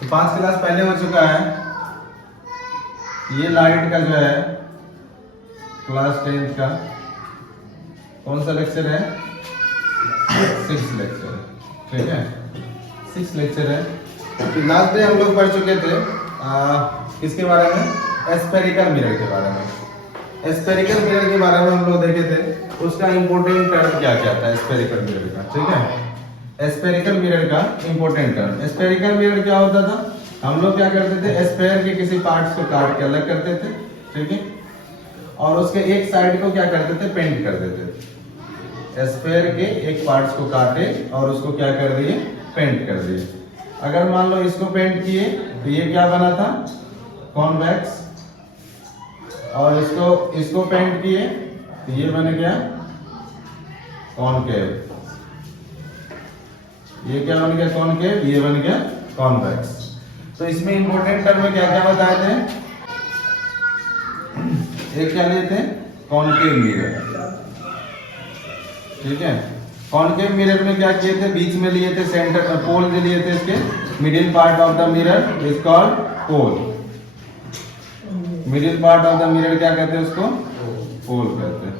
तो 5 क्लास पहले हो चुका है। ये लाइट का जो है क्लास 10th का कौन सा लेक्चर है? 6 लेक्चर है, ठीक है, 6 लेक्चर है। लास्ट डे हम लोग पढ़ चुके थे किसके बारे में? एस्फेरिकल मिरर के बारे में। एस्फेरिकल मिरर के बारे में हम लोग देखे थे, उसका इंपॉर्टेंट टर्म क्या क्या था एस्फेरिकल मिरर का, ठीक है। एस्फेरिकल मिरर का इंपॉर्टेंट टर्म, एस्फेरिकल मिरर क्या होता था? हम लोग क्या करते थे, स्फेयर के किसी पार्ट्स को काट के अलग करते थे, ठीक है, और उसके एक साइड को क्या करते थे, पेंट कर देते थे। स्फेयर के एक पार्ट्स को काटे और उसको क्या कर दिए, पेंट कर दिए। अगर मान लो इसको पेंट किए तो ये क्या बना था, कॉन्वेक्स, और इसको पेंट किए तो ये बन गया कॉनकेव। ये क्या बन गया, कॉनकेव, ये बन गया कॉन्वेक्स। तो इसमें इंपॉर्टेंट टर्म में क्या क्या बताए थे? एक क्या लिए थे, कॉनकेव मिरर, ठीक है। कॉनकेव मिरर में क्या किए थे, बीच में लिए थे सेंटर पोल जो लिए थे, इसके middle part of the mirror is called pole. Middle part of the mirror क्या कहते हैं, उसको पोल कहते हैं,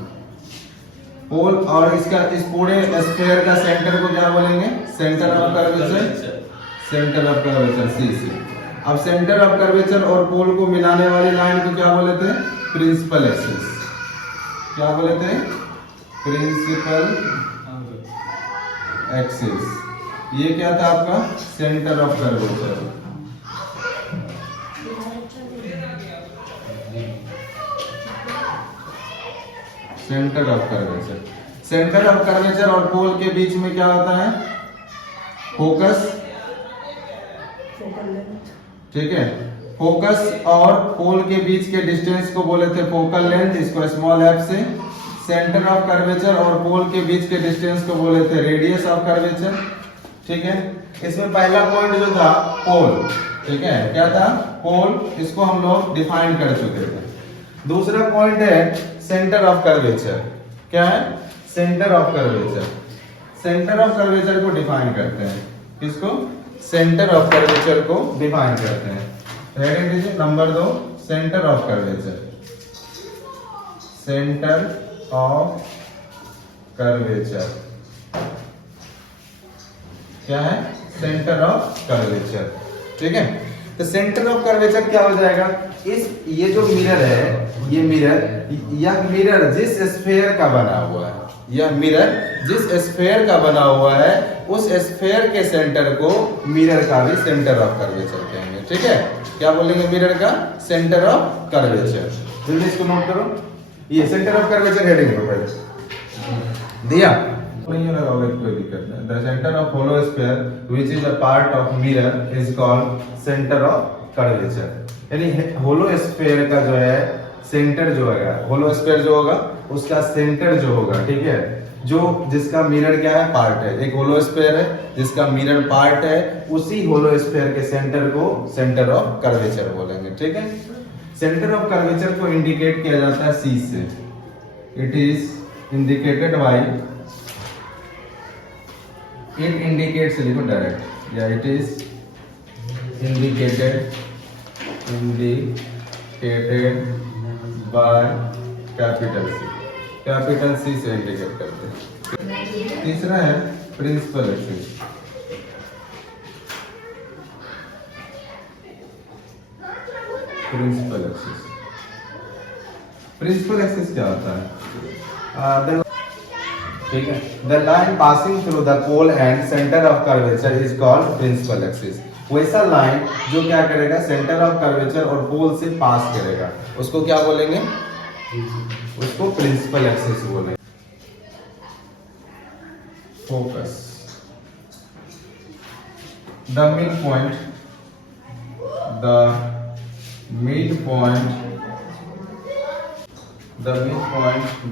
पोल। और इसका इस पूरे स्फीयर का सेंटर को क्या बोलेंगे, centre of curvature, centre of curvature CC। अब सेंटर ऑफ कर्वेचर और पोल को मिलाने वाली लाइन को क्या बोले थे, प्रिंसिपल एक्सिस। क्या बोले थे, प्रिंसिपल एक्सिस। ये क्या था आपका, centre of curvature. Centre of curvature, centre of curvature और पोल के बीच में क्या होता है, फोकस, ठीक है। फोकस और पोल के बीच के डिस्टेंस को बोले थे फोकल लेंथ, इसको स्मॉल f से। सेंटर ऑफ कर्वेचर और पोल के बीच के डिस्टेंस को बोले थे रेडियस ऑफ कर्वेचर, ठीक है। इसमें पहला पॉइंट जो था पोल, ठीक है, क्या था, पोल, इसको हम लोग डिफाइन कर चुके थे। दूसरा पॉइंट है सेंटर ऑफ कर्वेचर। क्या है, centre of curvature. Centre of curvature को डिफाइन करते हैं, किसको, सेंटर ऑफ कर्वेचर को डिफाइन करते हैं। हेडिंग दीजिए number 2, centre of curvature. Centre of curvature क्या है, सेंटर ऑफ कर्वेचर, ठीक है। तो सेंटर ऑफ कर्वेचर क्या हो जाएगा, ये जो मिरर है, ये मिरर, यह मिरर जिस स्फीयर का बना हुआ है, यह मिरर जिस स्फीयर का बना हुआ है, उस स्फीयर के सेंटर को मिरर का भी सेंटर ऑफ कर्वेचर कहेंगे, ठीक है। क्या बोलेंगे, मिरर का सेंटर ऑफ कर्वेचर। जल्दी इसको नोट करो, ये सेंटर ऑफ कर्वेचर हेडिंग को पहले दिया नहीं लगाओगे कोई दिक्कत नहीं। The centre of hollow sphere which is a part of mirror is called centre of curvature. यानी होलो स्फीयर का जो है सेंटर जो है, होलो स्फीयर जो होगा उसका सेंटर जो होगा, ठीक है, जो जिसका मिरर क्या है, पार्ट है, एक होलो स्फीयर है जिसका मिरर पार्ट है, उसी होलो स्फीयर के सेंटर को सेंटर ऑफ कर्वेचर बोलेंगे, ठीक है। सेंटर ऑफ कर्वेचर को इंडिकेट किया जाता है C से। It is indicated by, it indicates, लिखो डायरेक्ट, या it is indicated by capital C। Capital C से इंडिकेट करते हैं। तीसरा है principal axis. Principal axis, principal axis क्या होता है, ठीक है, the line passing through the pole and centre of curvature is called principal axis. वैसा लाइन जो क्या करेगा, सेंटर ऑफ कर्वेचर और पोल से पास करेगा, उसको क्या बोलेंगे, उसको प्रिंसिपल एक्सिस बोलेंगे। Focus, the mid point, the mid point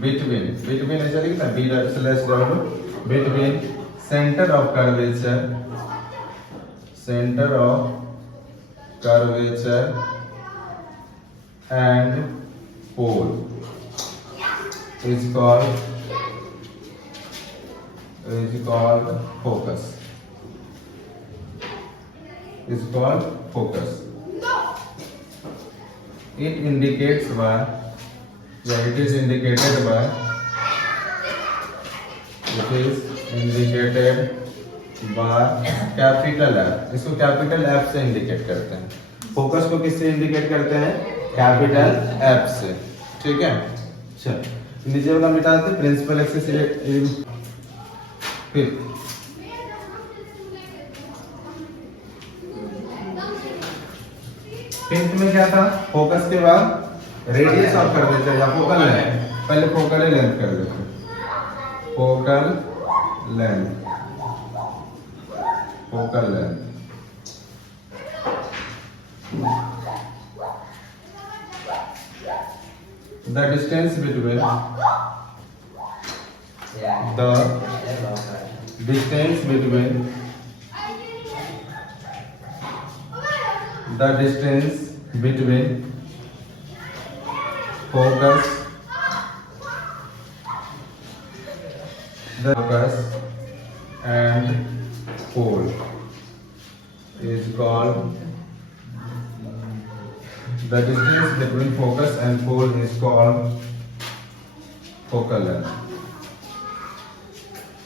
between ऐसा लिखना, between center of curvature and pole is called focus। is called focus. It indicates by, it is indicated by, it is indicated by capital F. इसको capital F से indicate करते हैं. Focus को किससे indicate करते हैं? कैपिटल F से. ठीक है. चल नीचे वाला मिटा देते. Principal axis. फिर फिफ्थ में क्या था? फोकस के बाद रेडियस ऑफ कर देते हैं या फोकल लेंथ. पहले फोकल लेंथ कर देते हैं. Focal length. Focal length. The distance between the distance between the distance between focus the focus and pole is called, the distance between focus and pole is called focal length.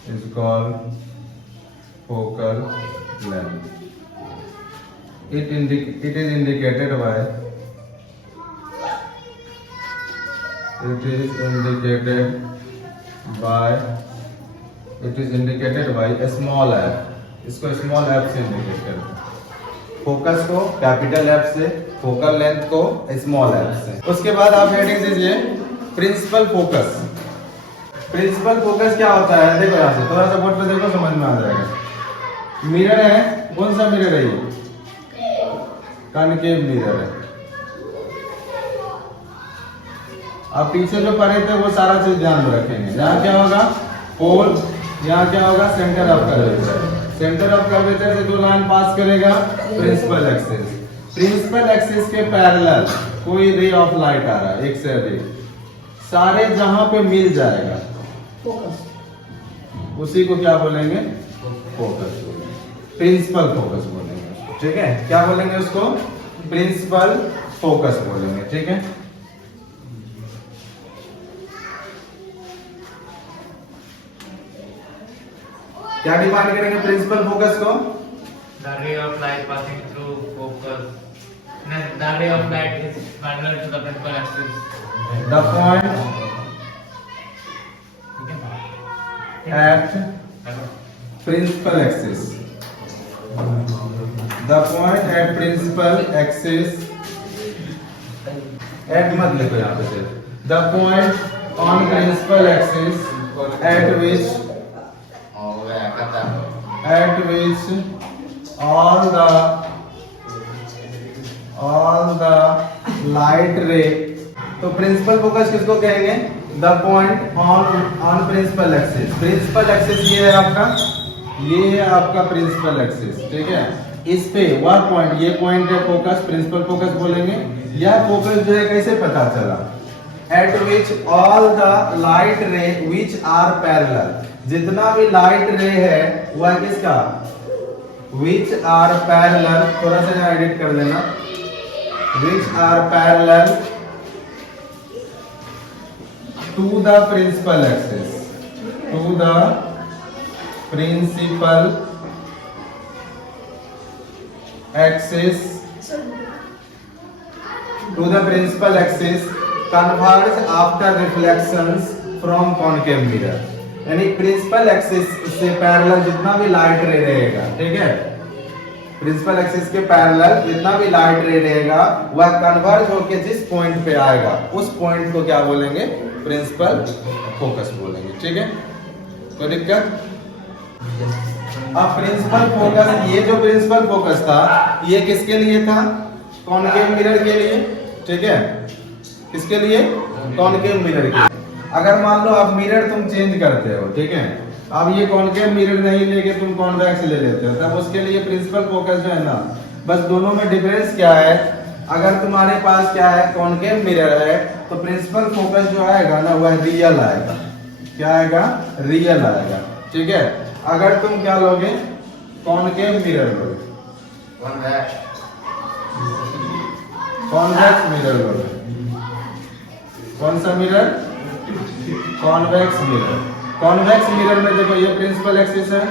Is called focal length. It is indicated by, it is indicated by, it is indicated by a small f. इसको small f से indicate करते हैं. Focus को capital F से, focal length को small f से. उसके बाद आप हेडिंग दीजिए प्रिंसिपल फोकस. प्रिंसिपल फोकस क्या होता है? देखो यहाँ से थोड़ा सा बोर्ड पे देखो, समझ में आ जाएगा. मिरर है. कौन सा मिरर है? ये कॉनकेव मिरर है. आप पीछे जो पढ़े थे वो सारा चीज ध्यान में रखेंगे. यहाँ क्या होगा? पोल. यहाँ क्या होगा? Centre of curvature. Centre of curvature से जो लाइन पास करेगा प्रिंसिपल एक्सिस. प्रिंसिपल एक्सिस के पैरेलल कोई रे ऑफ लाइट आ रहा है, एक से अधिक, सारे जहां पे मिल जाएगा फोकस, उसी को क्या बोलेंगे? फोकस. प्रिंसिपल फोकस बोलेंगे. ठीक है. क्या बोलेंगे उसको? प्रिंसिपल फोकस बोलेंगे. ठीक है. क्या डिफाइन करेंगे प्रिंसिपल फोकस को? The ray of light passing through focus. The ray of light is parallel to the principal axis. The point at principal axis. The point at principal axis. At मत लिखो यहाँ पे सिर्फ. The point on principal axis at which all the light ray. तो principal focus किसको कहेंगे? The point on principal axis. Principal axis ये है आपका, ये है आपका प्रिंसिपल एक्सिस. ठीक है. इस पे वह पॉइंट, ये पॉइंट है फोकस, प्रिंसिपल फोकस बोलेंगे. यह फोकस जो है कैसे पता चला? At which all the light ray which are parallel. जितना भी लाइट रे है वह किसका? Which are parallel. थोड़ा सा एडिट कर लेना. Which are parallel to the principal axis. To the principal axis. To the principal axis converge after reflections from concave mirror. यानी प्रिंसिपल एक्सिस से पैरेलल जितना भी लाइट रे रहेगा, ठीक है, प्रिंसिपल एक्सिस के पैरेलल जितना भी लाइट रे रहेगा वह कन्वर्ज होकर जिस पॉइंट पे आएगा उस पॉइंट को क्या बोलेंगे? प्रिंसिपल फोकस बोलेंगे. ठीक है. कोई दिक्कत? अब प्रिंसिपल फोकस, ये जो प्रिंसिपल फोकस था ये किसके लिए था? कॉनकेव मिरर के लिए. ठीक है. किसके लिए? कॉनकेव मिरर के लिए. अगर मान लो आप मिरर तुम चेंज करते हो, ठीक है, अब ये कॉनकेव मिरर नहीं लेके तुम कॉन्वेक्स ले लेते हो, तब उसके लिए प्रिंसिपल फोकस जो है ना, बस दोनों में डिफरेंस क्या है? अगर तुम्हारे पास क्या है? कॉनकेव मिरर है तो प्रिंसिपल फोकस जो आएगा ना वह रियल आएगा. क्या आएगा? रियल आएगा. ठीक है. अगर तुम क्या लोगे? कॉनकेव मिरर लोगे. कॉन्वेक्स मिरर बोलो। कौन सा mirror? Convex mirror. Convex mirror में देखो ये प्रिंसिपल एक्सिस है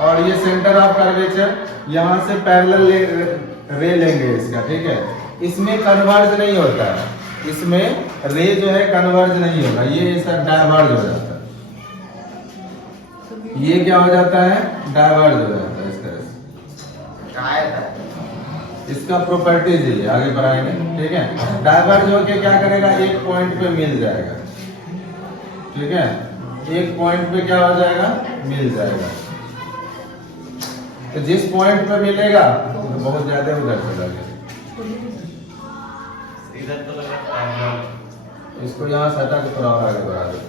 और ये सेंटर ऑफ कर्वेचर, यहां से पैरेलल रे लेंगे इसका, ठीक है। इसमें कन्वर्ज नहीं होता है, इसमें रे जो है कन्वर्ज नहीं होगा, ये ऐसा डाइवर्ज हो जाता है। ये क्या हो जाता है? डाइवर्ज हो जाता है इस तरह से। इसका प्रॉपर्टीज ही है, आगे बढ़ाएंगे, ठीक है। डाइवर्ज होके क्या करेगा? एक पॉइंट पे मिल जाएगा, ठीक है। एक पॉइंट पे क्या हो जाएगा? मिल जाएगा। तो जिस पॉइंट पे मिलेगा तो बहुत ज्यादा उधर चला गया। इधर तो लग रहा है इसको यहाँ से हटा के थोड़ा और आगे बढ़ा देते,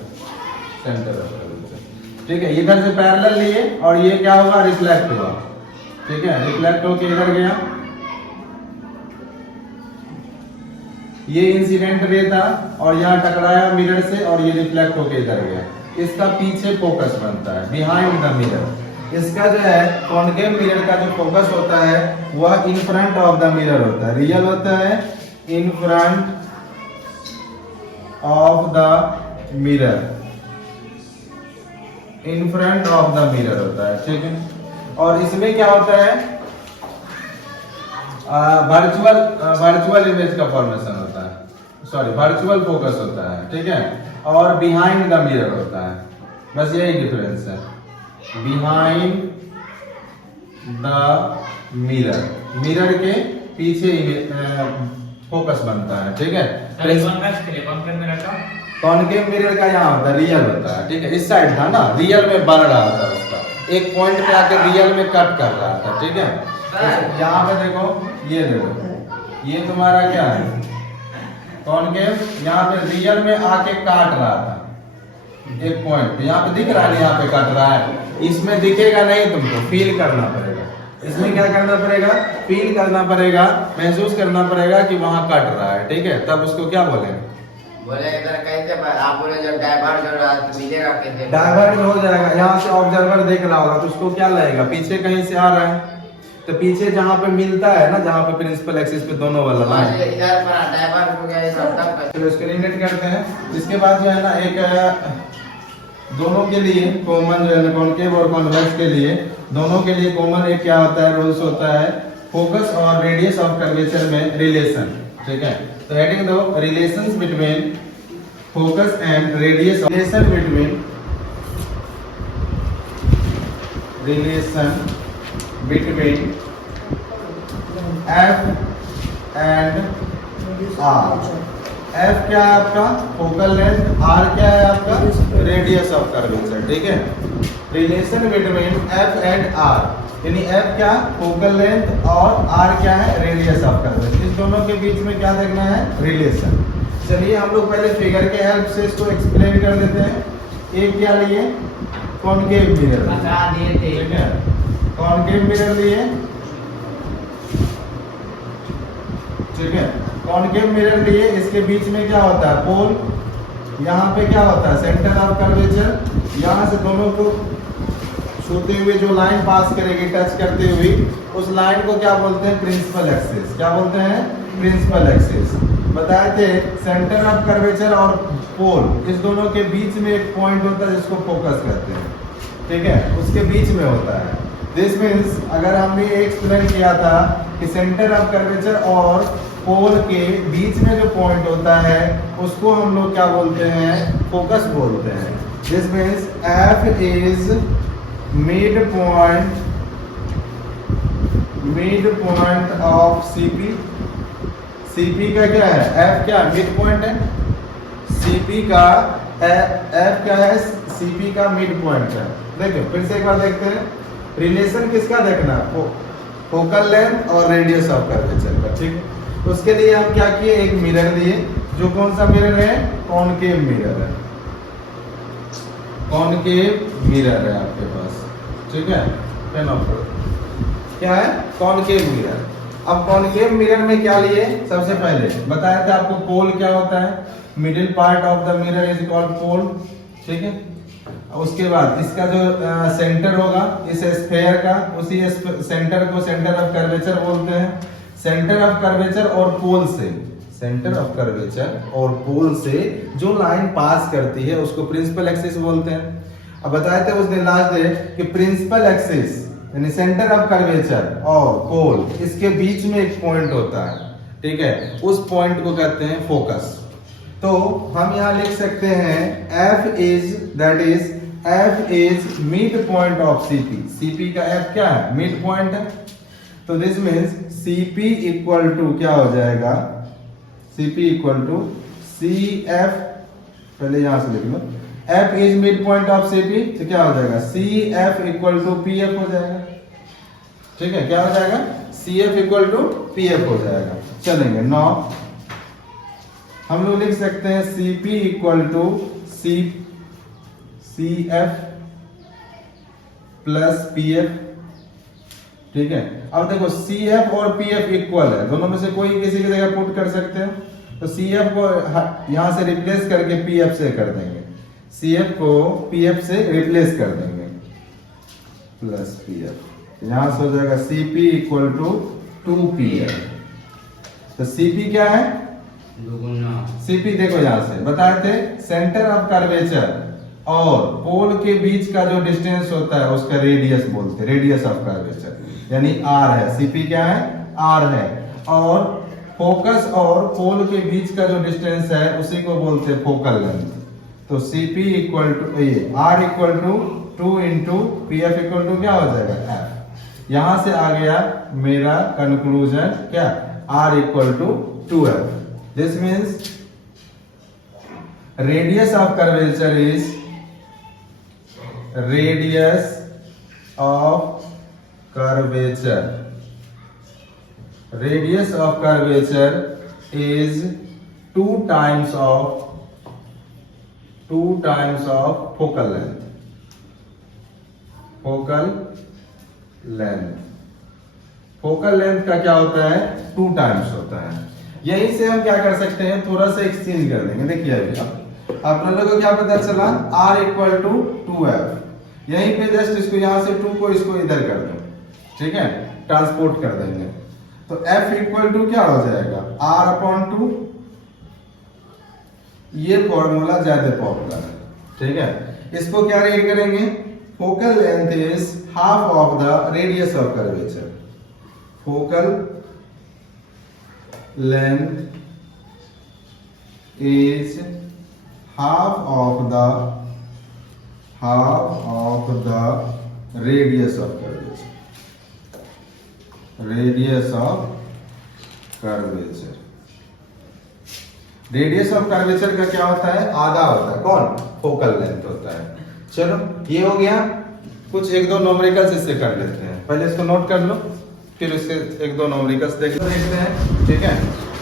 सेंटर ऑफ कर्वेचर, ठीक है। इधर से पैरेलल लिए और ये क्या होगा? रिफ्लेक्ट हुआ, ठीक है। रिफ्लेक्ट होके इधर गया, ये इंसिडेंट रे था और यहाँ टकराया मिरर से और ये रिफ्लेक्ट होके इधर गया। इसका पीछे फोकस बनता है, बिहाइंड द मिरर। इसका जो है कॉन्केव मिरर का जो फोकस होता है वह in front of the mirror होता है, रियल होता है in front of the mirror, in front of the mirror होता है, ठीक है। और इसमें क्या होता है? वर्चुअल इमेज का फॉर्मेशन होता है, सॉरी वर्चुअल फोकस होता है, ठीक है। और बिहाइंड द मिरर होता है, बस यही डिफरेंस है। बिहाइंड द मिरर, मिरर के पीछे फोकस बनता है, ठीक है। कॉन्केव मिरर का यहाँ होता है, रियल होता है, ठीक है। इस साइड था ना, रियल में बन रहा था उसका, एक पॉइंट पे आके रियल में कट कर रहा था, ठीक है। यहाँ पे देखो, ये देखो, ये तुम्हारा क्या है? कॉन्केव, यहाँ पे रियल में आके काट रहा था एक पॉइंट पे, यहाँ पे दिख रहा है, यहाँ पे काट रहा है। इसमें दिखेगा नहीं, तुमको फील करना पड़ेगा। इसमें क्या करना पड़ेगा? फील करना पड़ेगा, महसूस करना पड़ेगा कि वहां कट रहा है, ठीक है। तब उसको क्या बोलेंगे? बोले इधर कैसे आप बोले जब डाइवर्ज हो रहा है तो मिलेगा कैसे? डाइवर्ज हो जाएगा, यहाँ से ऑब्जर्वर देख रहा होगा तो उसको क्या लगेगा? पीछे कहीं से आ रहा है, तो पीछे जहाँ पे मिलता है ना, जहाँ पे प्रिंसिपल एक्सिस पे दोनों वाला लाइन, इधर पर डाइवर्ज हो गया, ये सब तब चलो इसको रिलेट करते हैं। इसके बाद जो है ना, एक दोनों के लिए कॉमन जो है ना, कॉन्केव और कॉन्वेक्स के लिए दोनों के लिए कॉमन एक क्या होता है? रूल्स होता है फोकस और रेडियस ऑफ कर्वेचर में रिलेशन, ठीक है। तो हेडिंग दो, relations between focus and radius, relation between F and R. F क्या है आपका? फोकल लेंथ, आर क्या है आपका? रेडियस ऑफ कर्वेचर, ठीक है। Relation between F and R, यानी एफ क्या? फोकल लेंथ, और आर क्या है? Radius of curvature. इस दोनों के बीच में क्या देखना है? रिलेशन। चलिए हम लोग पहले फिगर के हेल्प से इसको एक्सप्लेन कर देते हैं। एक क्या लिए? कॉन्केव मिरर, बता दिए थे, ठीक है। कॉन्केव मिरर लिए, ठीक है। कॉन्केव मिरर लिए, इसके बीच में क्या होता है? पोल। यहाँ पे क्या होता है? Centre of curvature. यहाँ से दोनों को छूते हुए जो लाइन पास करेगी, टच करते हुए, उस लाइन को क्या बोलते हैं? Principal axis. क्या बोलते हैं? Principal axis. बताए थे सेंटर ऑफ कर्वेचर और पोल, इस दोनों के बीच में एक पॉइंट होता है जिसको फोकस कहते हैं, ठीक है। उसके बीच में होता है। दिस मीन्स, अगर हमने एक्सप्लेन किया था कि सेंटर ऑफ कर्वेचर और पोल के बीच में जो पॉइंट होता है उसको हम लोग क्या बोलते हैं? फोकस बोलते हैं। This means F is mid point of CP. CP का क्या है? एफ क्या? मिड पॉइंट है। सीपी का एफ क्या है? सीपी का मिड पॉइंट है। देखो फिर से एक बार देखते हैं, रिलेशन किसका देखना? फोकल लेंथ और रेडियस ऑफ कर्वेचर का, ठीक है। उसके लिए हम क्या किए? एक मिरर दिए, जो कौन सा मिरर है? कॉन्केव मिरर है। कॉन्केव मिरर है आपके पास, ठीक है। पेन ऑफ करो, क्या है? Concave mirror. अब कॉन्केव मिरर में क्या लिए? सबसे पहले बताया था आपको पोल क्या होता है? Middle part of the mirror is called pole, ठीक है। उसके बाद इसका जो सेंटर होगा इस स्फेयर का, उसी सेंटर को सेंटर ऑफ कर्वेचर बोलते हैं। सेंटर ऑफ कर्वेचर और पोल से, सेंटर ऑफ कर्वेचर और पोल से जो लाइन पास करती है उसको प्रिंसिपल एक्सिस बोलते हैं। अब बताए थे उस दिन लास्ट डे कि प्रिंसिपल एक्सिस यानी सेंटर ऑफ कर्वेचर और पोल, इसके बीच में एक पॉइंट होता है, ठीक है, उस पॉइंट को कहते हैं फोकस। तो हम यहाँ लिख सकते हैं F is mid point of CP। CP का F क्या है? मिड पॉइंट है। तो this means CP equal to क्या हो जाएगा? CP इक्वल टू CF, पहले यहां से लिख लो, F is mid point of CP, तो क्या हो जाएगा? CF इक्वल टू PF हो जाएगा। ठीक है, क्या हो जाएगा? CF इक्वल टू PF हो जाएगा। चलेंगे 9, हम लोग लिख सकते हैं CP equal to CF plus PF। ठीक है, अब देखो CF और PF इक्वल है, दोनों में से कोई किसी की जगह पुट कर सकते हैं। तो CF को यहां से रिप्लेस करके PF से कर देंगे, CF को PF से रिप्लेस कर देंगे प्लस PF, यहां से हो जाएगा CP इक्वल टू 2PF। तो CP क्या है? CP देखो यहां से बताए थे सेंटर ऑफ कर्वेचर और पोल के बीच का जो डिस्टेंस होता है उसका रेडियस बोलते हैं, रेडियस ऑफ कर्वेचर यानी R है। CP क्या है? R है। और फोकस और पोल के बीच का जो डिस्टेंस है उसी को बोलते हैं फोकल लेंथ। तो CP equal to R equal to 2 into PF equal to क्या हो जाएगा? F। यहां से आ गया मेरा कंक्लूजन क्या? R equal to 2F। This means radius of curvature is radius of curvature. Radius of curvature is 2 times of focal length. Focal length. Focal length का क्या होता है? 2 times होता है। यहीं से हम क्या कर सकते हैं, थोड़ा सा एक्सचेंज कर देंगे। देखिए अभी आप लोगों को क्या पता चला? R equal to 2F। यहीं पे जस्ट इसको यहां से 2 को इसको इधर कर दो, ठीक है, ट्रांसपोर्ट कर देंगे। तो F इक्वल टू क्या हो जाएगा? R upon 2। ये फॉर्मूला ज्यादा पॉपुलर है, ठीक है। इसको क्या रीड करेंगे? Focal length is half of the radius of curvature. Focal length is half of the radius of curvature. Radius of curvature. Radius of curvature का क्या होता है? आधा होता है। कौन? फोकल लेंथ होता है। चलो ये हो गया। कुछ 1-2 न्यूमेरिकल्स इससे कर लेते हैं। पहले इसको नोट कर लो, फिर उसके 1-2 न्यूमेरिकल्स देखते हैं, ठीक है।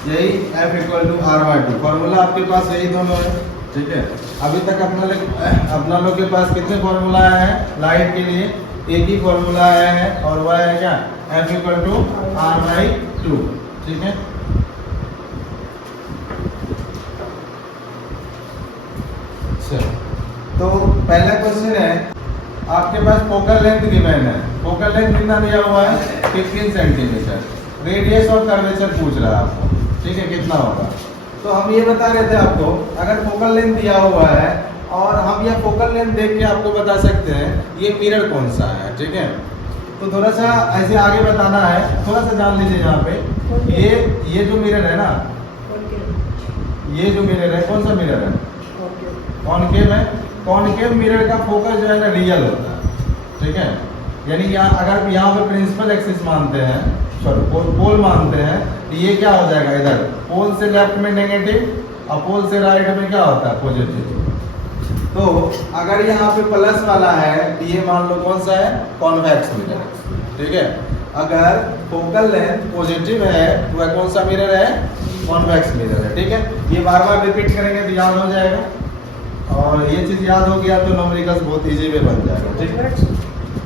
यही F equal to R/2 formula आपके पास यही दोनों है, ठीक है। अभी तक अपना लोग के पास कितने फॉर्मूला आए हैं लाइट के लिए? एक ही फॉर्मूला आया है और वह है क्या? F इक्वल टू R/2, ठीक है। तो पहला क्वेश्चन है, आपके पास फोकल लेंथ गिवन है। फोकल लेंथ कितना दिया हुआ है? 15 सेंटीमीटर। रेडियस ऑफ कर्वेचर पूछ रहा है आपको, ठीक है, कितना होगा। तो हम ये बता रहे थे आपको, अगर फोकल लेंथ दिया हुआ है और हम ये फोकल लेंथ देख के आपको बता सकते हैं ये मिरर कौन सा है, ठीक है। तो थोड़ा सा ऐसे आगे बताना है, थोड़ा सा जान लीजिए। यहाँ पे ये जो मिरर है ना, ये जो मिरर है कौन सा मिरर है? कॉनकेव है। कॉनकेव मिरर का फोकस जो है ना रियल होता है, ठीक है। यानी यहाँ अगर यहाँ पे प्रिंसिपल एक्सिस मानते हैं, सॉरी पोल मानते हैं, तो ये क्या हो जाएगा? इधर पोल से लेफ्ट में नेगेटिव और पोल से राइट में क्या होता है? पॉजिटिव। तो अगर यहाँ पे प्लस वाला है तो ये मान लो कौन सा है? कॉन्वेक्स मिरर, ठीक है। अगर फोकल लेंथ पॉजिटिव है तो वह कौन सा मिरर है? कॉन्वेक्स मिरर है, ठीक है। ये बार बार रिपीट करेंगे तो याद हो जाएगा, और ये चीज याद हो गया तो न्यूमेरिकल्स बहुत इजी वे बन जाएगा, ठीक है।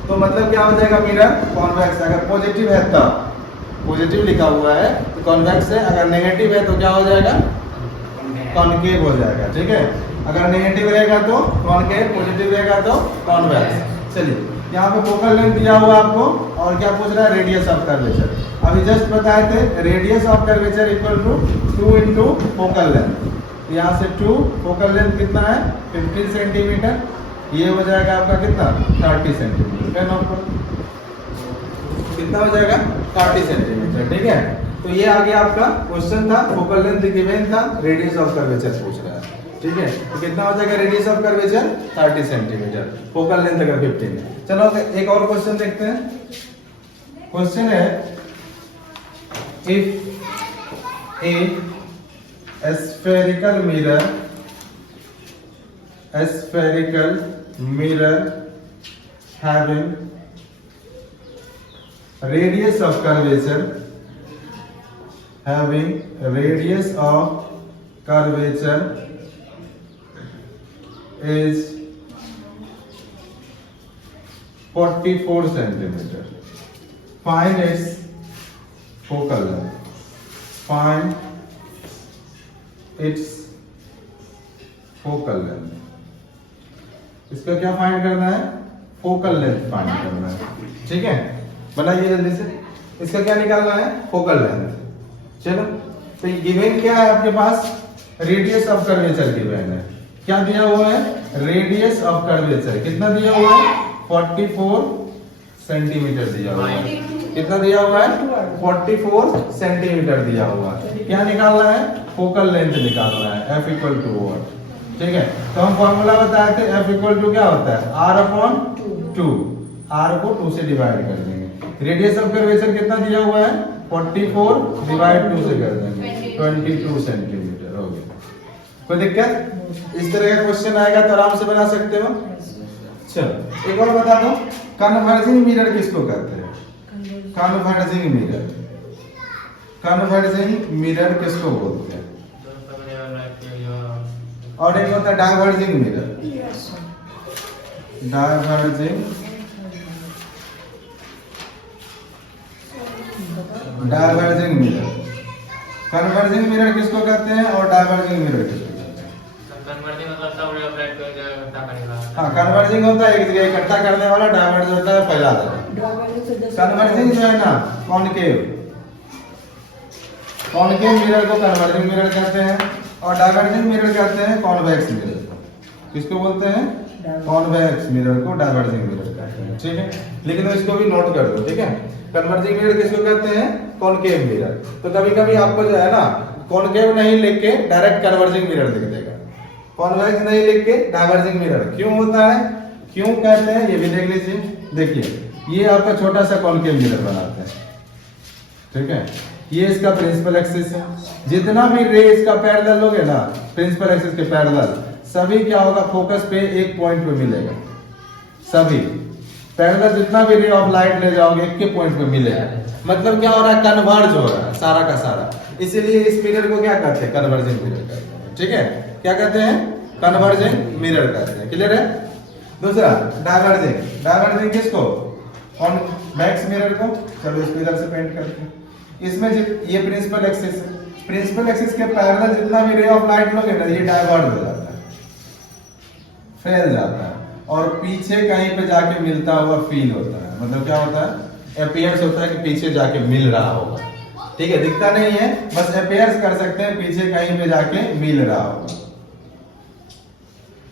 तो मतलब क्या हो जाएगा? Mirror convex. अगर पॉजिटिव है तब पॉजिटिव लिखा हुआ है तो कॉन्वेक्स है, अगर नेगेटिव है तो क्या हो जाएगा? कॉनकेव हो जाएगा, ठीक है। अगर नेगेटिव रहेगा तो कॉनकेव, पॉजिटिव रहेगा तो कॉन्वेक्स। चलिए यहाँ पे फोकल लेंथ दिया हुआ आपको और क्या पूछ रहा है, रेडियस ऑफ कर्वेचर। अभी जस्ट बताए थे radius of curvature equal to 2 into focal length. यहाँ से 2, फोकल लेंथ कितना है 15 सेंटीमीटर, ये हो जाएगा आपका कितना 30 सेंटीमीटर। पेन ऑफ कितना हो जाएगा 30 सेंटीमीटर। ठीक है, तो ये आगे आपका क्वेश्चन था, फोकल लेंथ गिवन था, रेडियस ऑफ कर्वेचर पूछ रहा है। ठीक है, तो कितना हो जाएगा radius of curvature 30 centimetre, focal length अगर 15 है। चलो एक और क्वेश्चन देखते हैं। क्वेश्चन है if A spherical mirror having radius of curvature is 44 centimeter. Find its focal length. Find its focal length. इसका क्या फाइंड करना है, फोकल लेंथ फाइंड करना है। ठीक है, बनाइए जल्दी से। इसका क्या निकालना है, फोकल लेंथ। चलो तो गिवन क्या है आपके पास, रेडियस ऑफ कर्वेचर गिवन है। क्या दिया हुआ है, रेडियस ऑफ कर्वेचर कितना दिया हुआ है 44 सेंटीमीटर दिया हुआ है। कितना दिया हुआ है 44 सेंटीमीटर दिया हुआ है। क्या निकालना है, फोकल लेंथ निकालना है, F इक्वल टू व्हाट। ठीक है, तो हम फॉर्मूला बताए थे F इक्वल टू क्या होता है R/2, R को 2 से डिवाइड कर देंगे। रेडियस ऑफ कर्वेचर कितना दिया हुआ है 44 डिवाइड 2 से कर देंगे 22 सेंटीमीटर हो गया। कोई दिक्कत, इस तरह का क्वेश्चन आएगा तो आराम से बना सकते हो। चलो एक और बता दो, कन्वर्जिंग मिरर किसको कहते हैं, कन्वर्जिंग मिरर, कन्वर्जिंग मिरर किसको बोलते हैं। और एक होता है diverging mirror, diverging mirror. Converging mirror किसको कहते हैं और डाइवर्जिंग मिरर किसको कहते हैं। कन्वर्जिंग मतलब सब रे ऑफ लाइट को इकट्ठा करेगा। हाँ, कन्वर्जिंग होता है एक जगह इकट्ठा करने वाला, डाइवर्ज होता है फैला देना। कन्वर्जिंग जो है ना कॉनकेव, कॉनकेव मिरर को कन्वर्जिंग मिरर कहते हैं और डाइवर्जिंग मिरर कहते हैं कॉन्वेक्स मिरर को। किसको बोलते हैं, कॉन्वेक्स मिरर को डाइवर्जिंग मिरर कहते हैं। ठीक है, लेकिन इसको भी नोट कर दो। ठीक है, कन्वर्जिंग मिरर किसको कहते हैं, कॉनकेव मिरर। तो कभी कभी आपको जो है ना कॉनकेव नहीं लिख के डायरेक्ट कन्वर्जिंग मिरर लिख देगा, कॉन्वेक्स नहीं लिख के डाइवर्जिंग मिरर। क्यों होता है, क्यों कहते हैं ये भी देख लीजिए। देखिए ये आपका छोटा सा कॉनकेव मिरर बनाते हैं। ठीक है, ये इसका प्रिंसिपल एक्सिस है, जितना भी रे इसका पैरेलल लोगे ना प्रिंसिपल एक्सिस के पैरेलल, सभी क्या होगा फोकस पे एक पॉइंट पे मिलेगा। सभी पैरेलल जितना भी रे ऑफ लाइट ले जाओगे एक के पॉइंट पे मिलेगा। मतलब क्या हो रहा है, कन्वर्ज हो रहा है सारा का सारा। इसीलिए इस मिरर को क्या कहते हैं, कन्वर्जिंग मिरर कहते हैं। ठीक है, क्या कहते हैं, कन्वर्जिंग मिरर कहते हैं। क्लियर है। दूसरा डाइवर्जिंग, डाइवर्जिंग किसको, कॉन्वेक्स मिरर को। चलो इसको इधर से पेंट करते हैं। इसमें ये प्रिंसिपल एक्सिस है, प्रिंसिपल एक्सिस के पैरेलल जितना भी रे ऑफ लाइट लोगे ना ये डाइवर्ट हो जाता है, फैल जाता है और पीछे कहीं पे जाके मिलता हुआ फील होता है। मतलब क्या होता है, अपीयर्स होता है कि पीछे जाके मिल रहा होगा। ठीक है, दिखता नहीं है, बस अपीयर्स कर सकते हैं पीछे कहीं पे जाके मिल रहा होगा।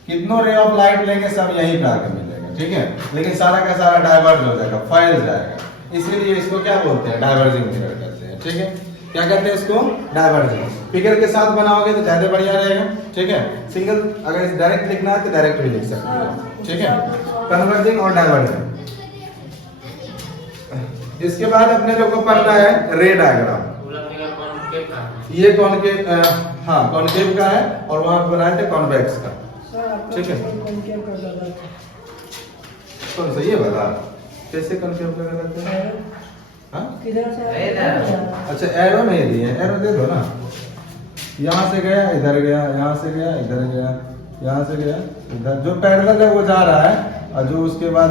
कितनों रे ऑफ लाइट लेंगे सब यहीं पे आके मिलेगा। ठीक है, लेकिन सारा का सारा डाइवर्ट हो जाएगा, फैल जाएगा। इसीलिए इसको क्या बोलते हैं, डाइवर्जिंग मिरर कहते हैं। ठीक है, क्या कहते हैं इसको, डाइवर्जिंग। फिगर के साथ बनाओगे तो ज्यादा बढ़िया रहेगा। ठीक है, सिंगल अगर डायरेक्ट लिखना है तो डायरेक्ट भी लिख सकते हो। ठीक है, कन्वर्जिंग और डाइवर्जिंग। इसके बाद अपने लोग को पढ़ना है रे डायग्राम। ये कॉनकेव, हाँ कॉनकेव का है और वहां पर बनाए थे कॉन्वेक्स का। ठीक है, कौन सा ये वाला, कैसे कॉनकेव का करते हैं, हाँ किधर से, अच्छा एरो नहीं दिए, एरो दे दो ना। यहाँ से गया इधर गया, यहाँ से गया इधर गया, यहाँ से गया इधर। जो पैरेलल है वो जा रहा है और जो उसके बाद